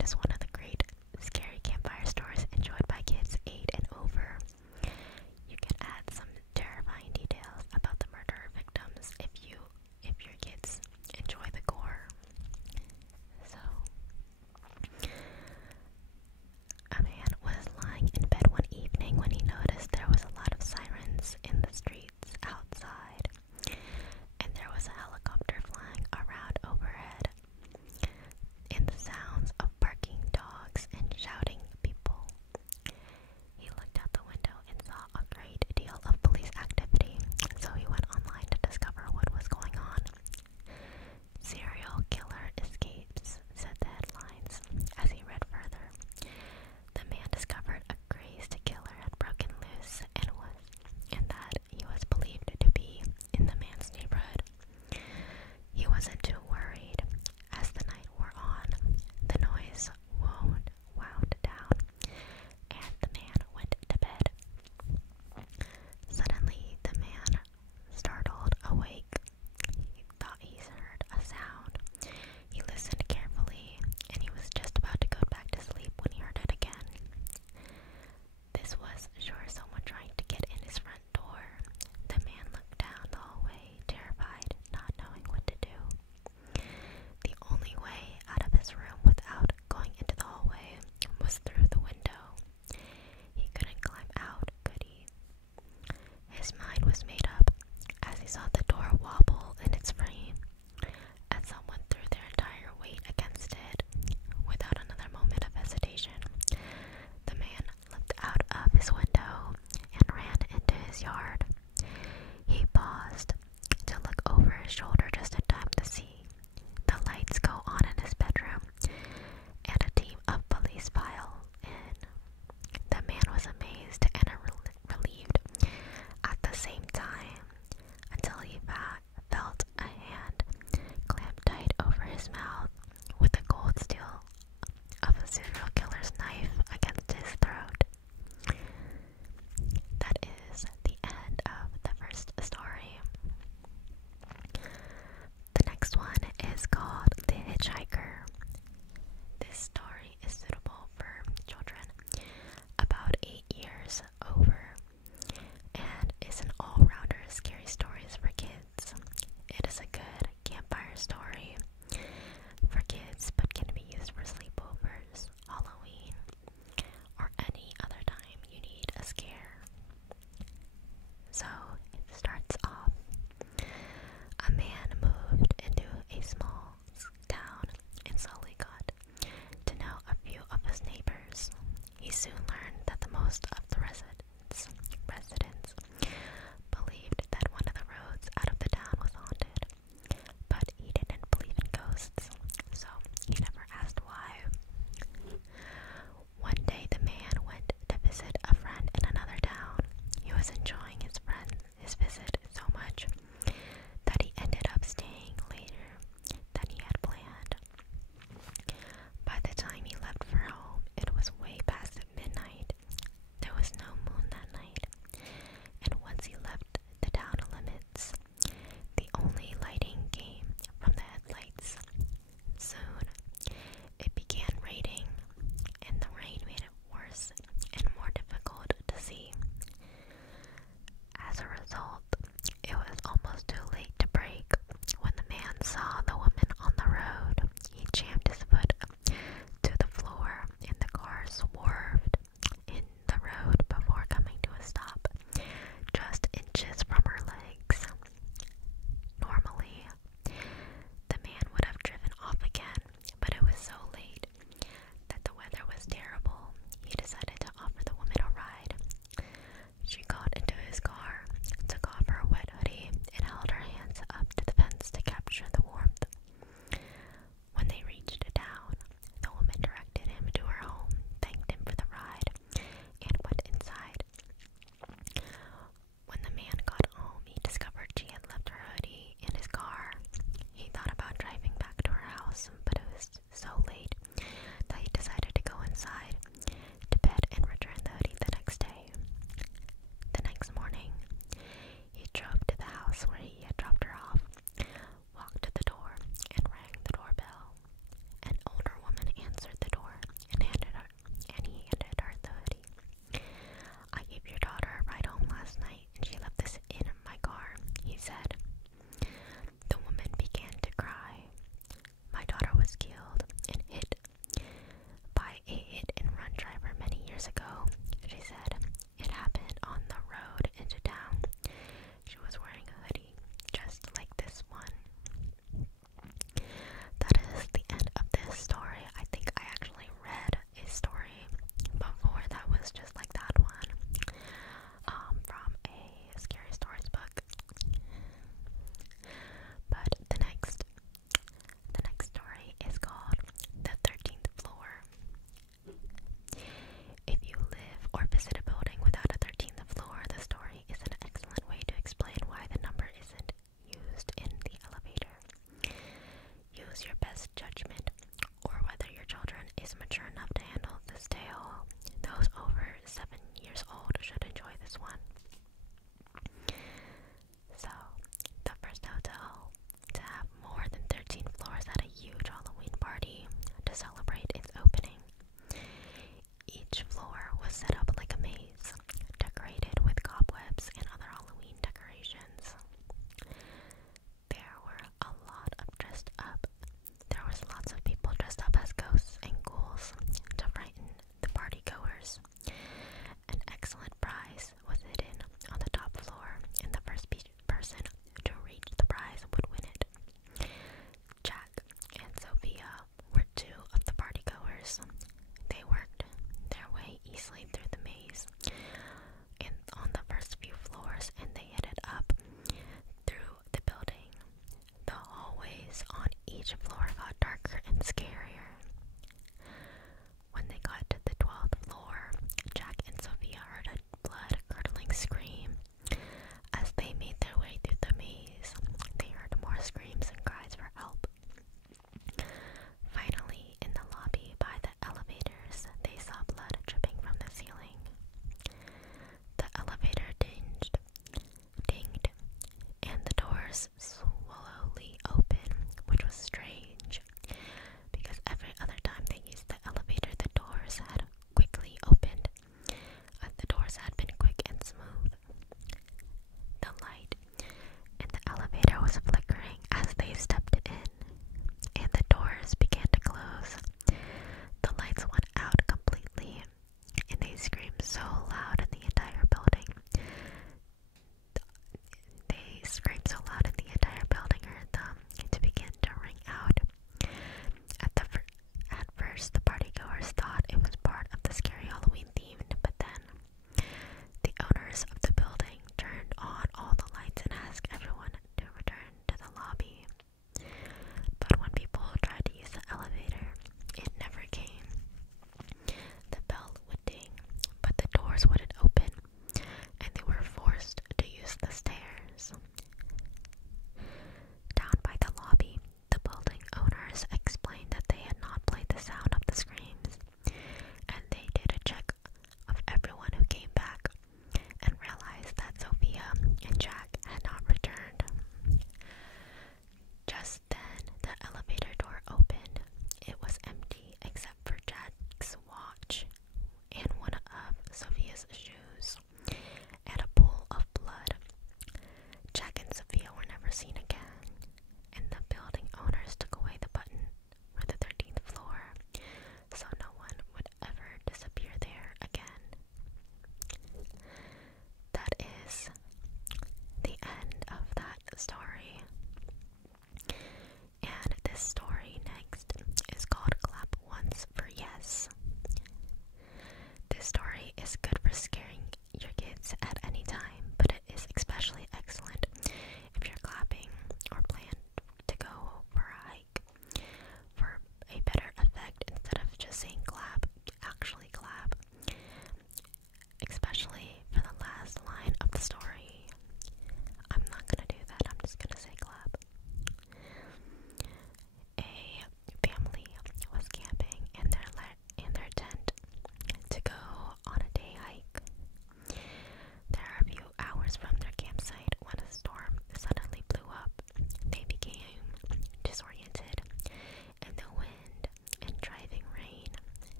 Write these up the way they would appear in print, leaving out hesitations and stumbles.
It is one of the great scary campfire stories enjoyed by kids 8 and over. You can add some terrifying details about the murder victims if your kids enjoy the gore. So, a man was lying in bed one evening when he noticed there was a lot of sirens in the streets outside, and there was a helicopter flying around overhead, and the sounds of barking dogs and shouting people. He looked out the window and saw a great deal of police activity, so he went online to discover what was going on. "Serial killer escapes," said the headlines. As he read further, the man discovered a crazed killer had broken loose and that he was believed to be in the man's neighborhood. He wasn't too worried. As the night wore on, the noise wound down, and the man went to bed. Suddenly, the man startled awake. He thought he heard a sound. He listened carefully, and he was just about to go back to sleep when he heard it again. This was sure someone trying to get in his front door. The man looked down the hallway, terrified, not knowing what to do. The only way out of his room without going into the hallway was through the window. He couldn't climb out, could he? His mind was made up as he saw the door wobble in its frame, as someone threw their entire weight against it. Without another moment of hesitation, the man leapt out of his window and ran into his yard. He paused to look over his shoulder just in time to see the lights go on in his bedroom and a team of police file in. The man was amazed and relieved at the same time until he felt a hand clamped tight over his mouth with the cold steel of a serial killer's knife against his throat. That is the end of the first story. The next one is called The Hitchhiker. This story is suitable for children about 8 years over and is an all-rounder scary stories for kids. It is a good campfire story for kids but can be used for sleepovers, Halloween, or any other time you need a scare. So it starts off. A man moved into a small town and slowly got to know a few of his neighbors. He soon learned that the most of the residents believed that one of the roads out of the town was haunted, but he didn't believe in ghosts, so he never asked why. One day the man went to visit a friend in another town. He was enjoying his visit so much that he ended up staying later than he had planned. By the time he left for home, it was way past midnight. There was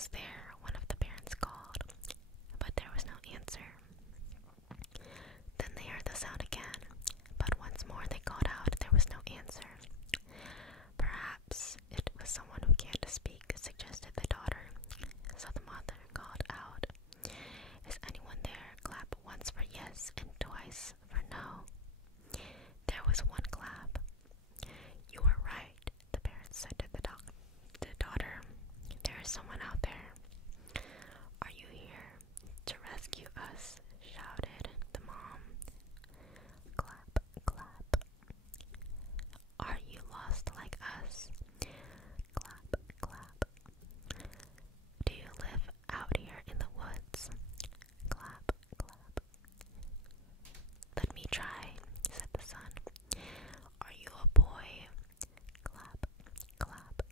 was there, one of the parents called, but there was no answer. Then they heard the sound again, but once more they called out, there was no answer. Perhaps it was someone who can't speak, suggested the daughter. So the mother called out, "Is anyone there?" Clap once for yes and twice for no. There was one clap. "You were right," the parents said to the daughter. "There is someone out there." "Are you here to rescue us?" shouted the mom. Clap, clap. "Are you lost like us?" Clap, clap. "Do you live out here in the woods?" Clap, clap. "Let me try," said the son. "Are you a boy?" Clap, clap.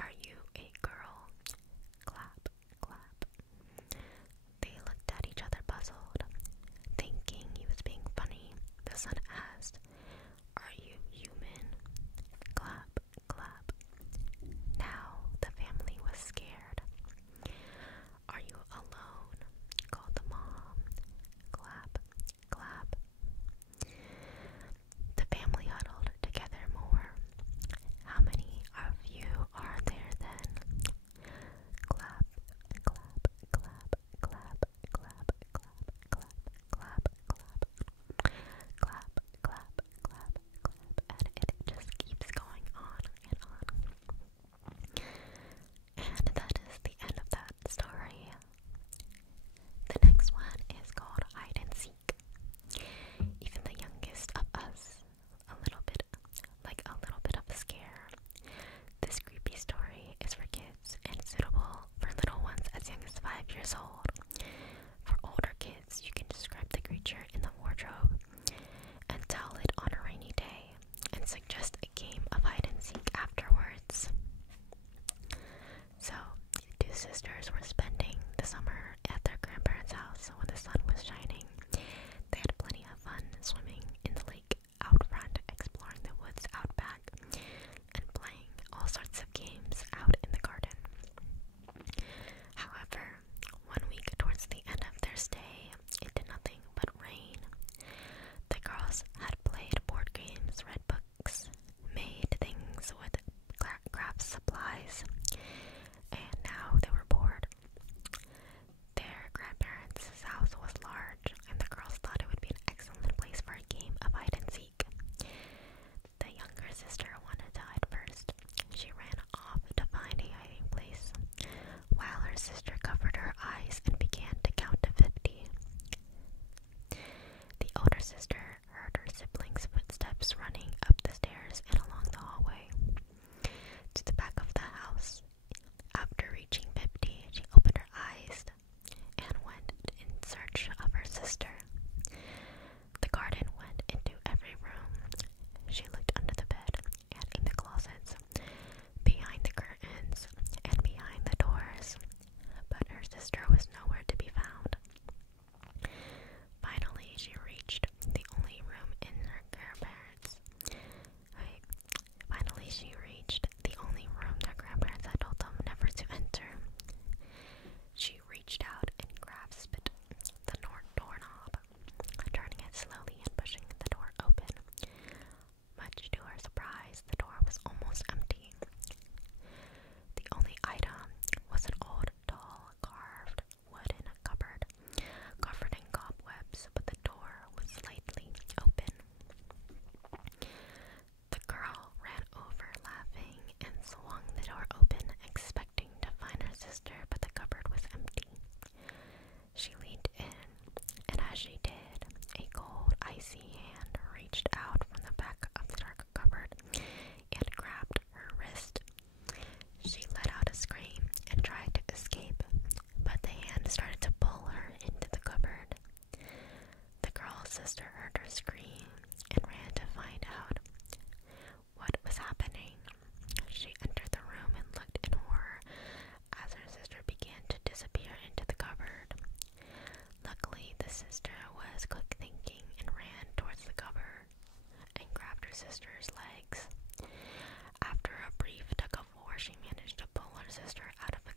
"Are you a girl?" Clap, clap. They looked at each other puzzled. Thinking he was being funny, the son asked, "Are you human?" Clap, clap. Now the family was scared. "Are you alone?" called the mom. Clap, clap. The family huddled together more. "How many of you are there then?" Clap, clap, clap, clap, clap, clap, clap, clap, clap. Clap, clap, clap, clap, and it just keeps going on and on. And that is the end of that story. The next one is called Hide and Seek. Even the youngest of us, a little bit of a scare. This creepy story is for kids and suitable for little ones as young as 5 years old. For older kids, you can describe the creature in the wardrobe and tell it on a rainy day and suggest a game of hide and seek afterwards. So, two sisters were spending the summer at their grandparents' house when the sun was shining. They had plenty of fun swimming in the lake out front, exploring the woods out back, and playing all sorts of games out in the garden. However, 1 week towards the end of their stay, it did nothing but rain. The girls had played board games, read books, made things with craft supplies, and now they were bored. Their grandparents' house was large, and the girls thought it would be an excellent place for a game of hide and seek. The younger sister wanted to hide first. She ran off to find a hiding place, while her sister covered her eyes and began to count to 50. The older sister heard her siblings' footsteps running up the stairs and along the hallway to the back of the house. After reaching 50, she opened her eyes and went in search of her sister. The garden went into every room. She looked under the bed and in the closets, behind the curtains, and behind the doors, but her sister was nowhere to be found. Finally, she reached the only room in her grandparents. Finally, she reached the only room their grandparents had told them never to enter. She reached out and grasped the doorknob, turning it slowly and pushing the door open. Much to her surprise, the door was almost empty. The only item was an old, tall, carved wooden cupboard, covered in cobwebs, but the door was slightly open. The girl ran over laughing and swung the door open, expecting to find her sister, but the cupboard was empty. She leaned in, and as she did, a cold, icy hand reached out from the back of the dark cupboard and grabbed her wrist. She let out a scream and tried to escape, but the hand started to pull her into the cupboard. The girl's sister heard her scream and ran to find out what was happening. She entered the room and looked in horror as her sister began to disappear into the cupboard. Luckily, the sister was quick thinking and ran towards the cupboard and grabbed her sister's legs. After a brief tug of war, she managed to pull her sister out of the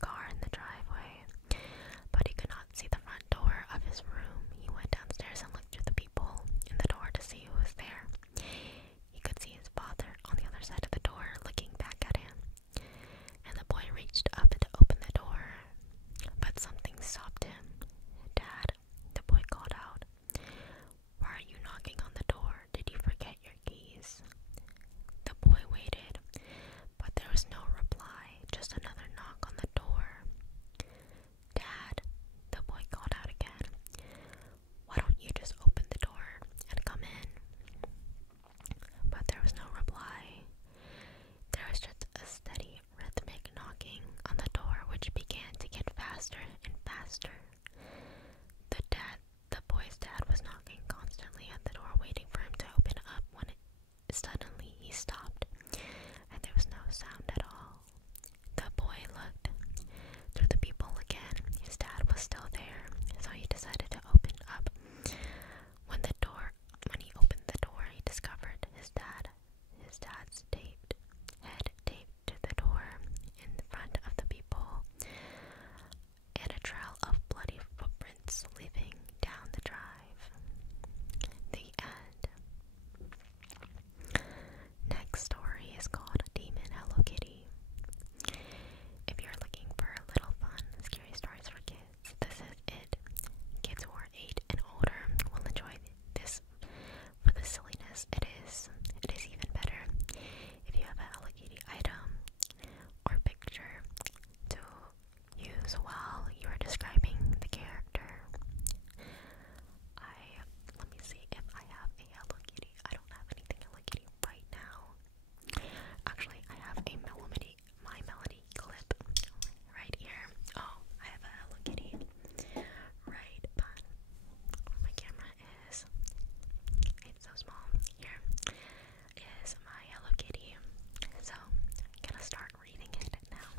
car in the driveway, but he could not see the front door of his room. He went downstairs and looked through the peephole in the door to see who was there. He could see his father on the other side of the door looking back at him, and the boy reached up to open the door, but something stopped him. "Dad," the boy called out. "Why are you knocking on the door? Did you forget your keys?" The boy waited, but there was no reply, just another knock on the door. "Dad," the boy called out again, "why don't you just open the door and come in?" But there was no reply. There was just a steady, rhythmic knocking on the door, which began to get faster and faster. The boy's dad was knocking constantly at the door, waiting for him to open up when suddenly he stopped, and there was no sound at all. The boy looked through the peephole again. His dad was still there, so he decided to open up. When he opened the door, he discovered his dad's head taped to the door in front of the peephole, and a trail of bloody footprints leading down the drive. The end. Next story is called Demon Hello Kitty. If you're looking for little fun, scary stories for kids, this is it. Kids who are 8 and older will enjoy this for the silliness it is. It is even better if you have a Hello Kitty item or picture to use while you are describing the character. Let me see if I have a Hello Kitty. I don't have anything Hello Kitty right now. Actually, I have a My Melody clip right here. Oh, I have a Hello Kitty right, but my camera is, it's so small. Here is my Hello Kitty. So, I'm gonna start reading it now.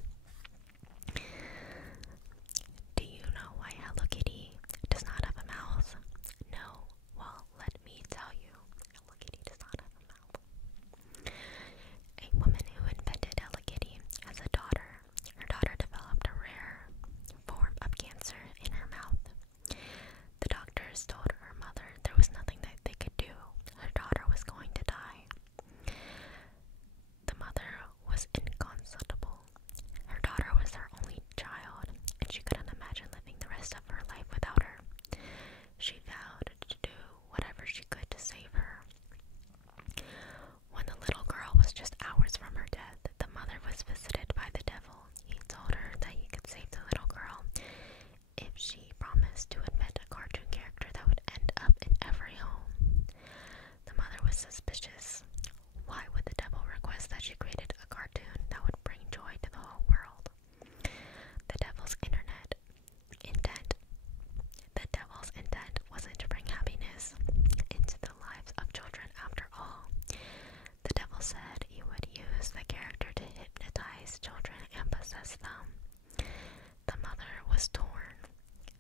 Do you know why Hello Kitty does not have a mouth? No. Well, let me tell you. Hello Kitty does not have a mouth. A woman who invented Hello Kitty has a daughter. Her daughter developed a rare form of cancer in her mouth. The doctors told her mother there was nothing that they could do. Her daughter was going to die. The mother was inconsolable. Her daughter was her only child, and she couldn't imagine living the rest of her life without her. She vowed to do whatever she could to save her. When the little girl was just hours from her death, the mother was visited by the devil. He told her that he could save the little girl if she promised to invent a cartoon character that would end up in every home. The mother was suspicious. Why would the devil request that she created a cartoon that would bring joy to the whole world? The devil's intent wasn't to bring happiness into the lives of children after all. The devil said he would use the character to hypnotize children and possess them. The mother was torn.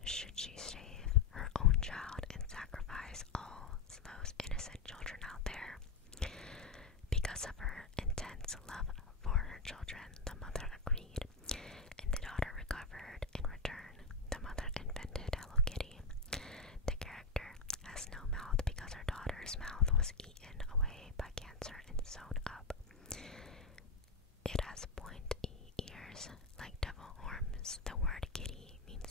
Should she save her own child and sacrifice all those innocent children out there? Because of her intense love for her children, the mother agreed, and the daughter recovered. In return, the mother invented Hello Kitty. The character has no mouth because her daughter's mouth was eaten away by cancer and sewn up. It has pointy ears like devil horns. The word kitty means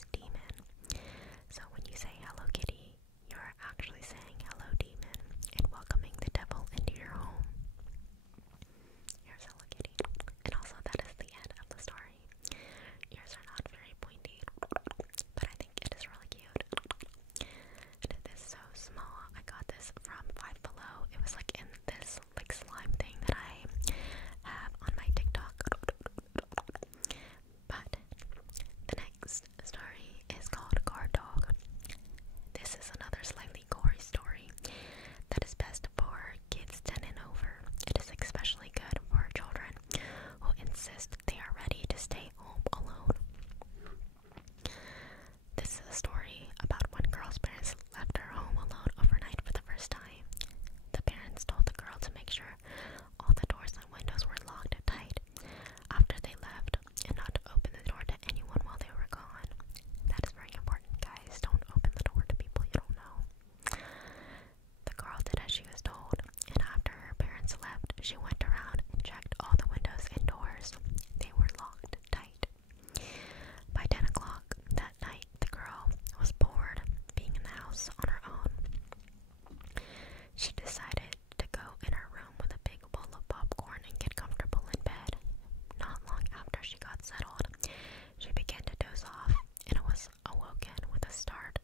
start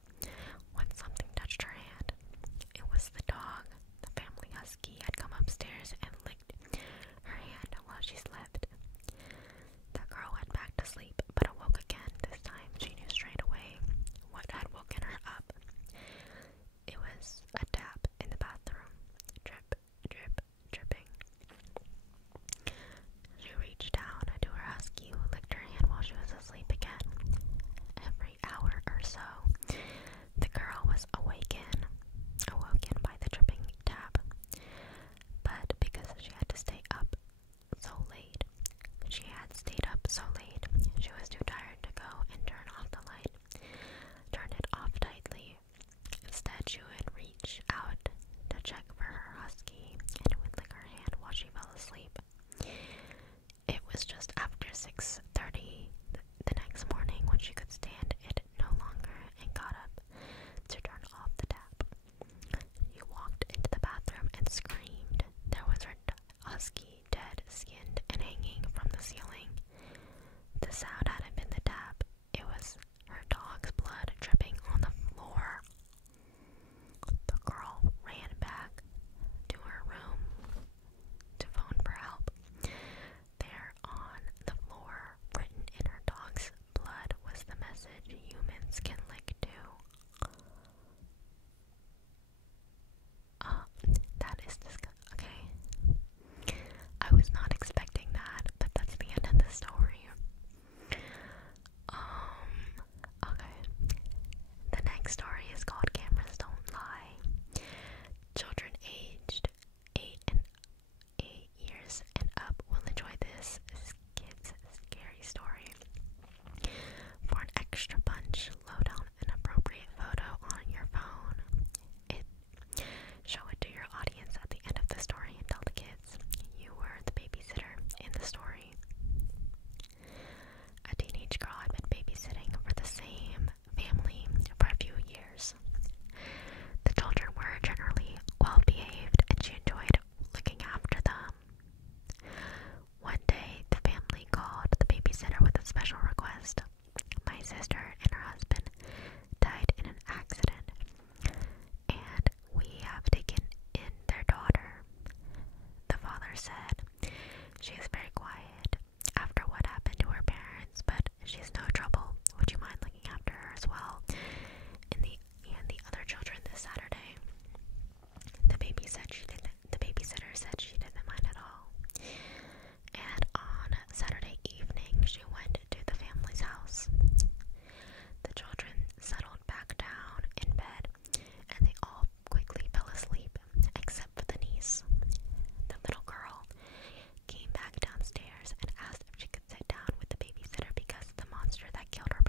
when something touched her hand. It was the dog. The family husky had come upstairs and licked her hand while she slept. The girl went back to sleep, but awoke again. This time she knew straight away what had woken her up. It was a tap in the bathroom. Drip, drip, dripping. She reached down to her husky, who licked her hand while she was asleep again. Every hour or so, the girl was awoken by the dripping tap. But because she had stayed up so late, she was too tired to go and turn off the light. Turn it off tightly. Instead, she would reach out to check for her husky and would lick her hand while she fell asleep. It was just after 6:30 the next morning when she could stand it no longer and got up to turn off the tap. She walked into the bathroom and screamed. There was her husky, dead, skinned, and hanging from the ceiling. The sound hadn't been the tap. It was her dog's blood dripping on the floor. The girl ran back to her room to phone for help. There on the floor, written in her dog's blood, was the message, "Humans can lick too." That is disgusting. Okay. I was not expecting that, but that's the end of the story. Okay. The next story is called Cameras Don't Lie. Children aged 8 years and up will enjoy this kid's scary story. For an extra punch, load on an appropriate photo on your phone. Show it to your audience at the end of the story and tell the kids you were the babysitter in the story. A teenage girl had been babysitting for the same family for a few years. The children were generally well behaved and she enjoyed looking after them. One day, the family called the babysitter with a special request. My sister and her husband died in an accident, and we have taken in their daughter. The father said, "She is very quiet after what happened to her parents, but she's no trouble. Would you mind looking after her as well? And the other children this Saturday?" The babysitter said she didn't mind at all. And on Saturday evening, she went to the family's house. The children settled back down in bed, and they all quickly fell asleep, except for the niece. The little girl came back downstairs and asked if she could sit down with the babysitter because the monster that killed her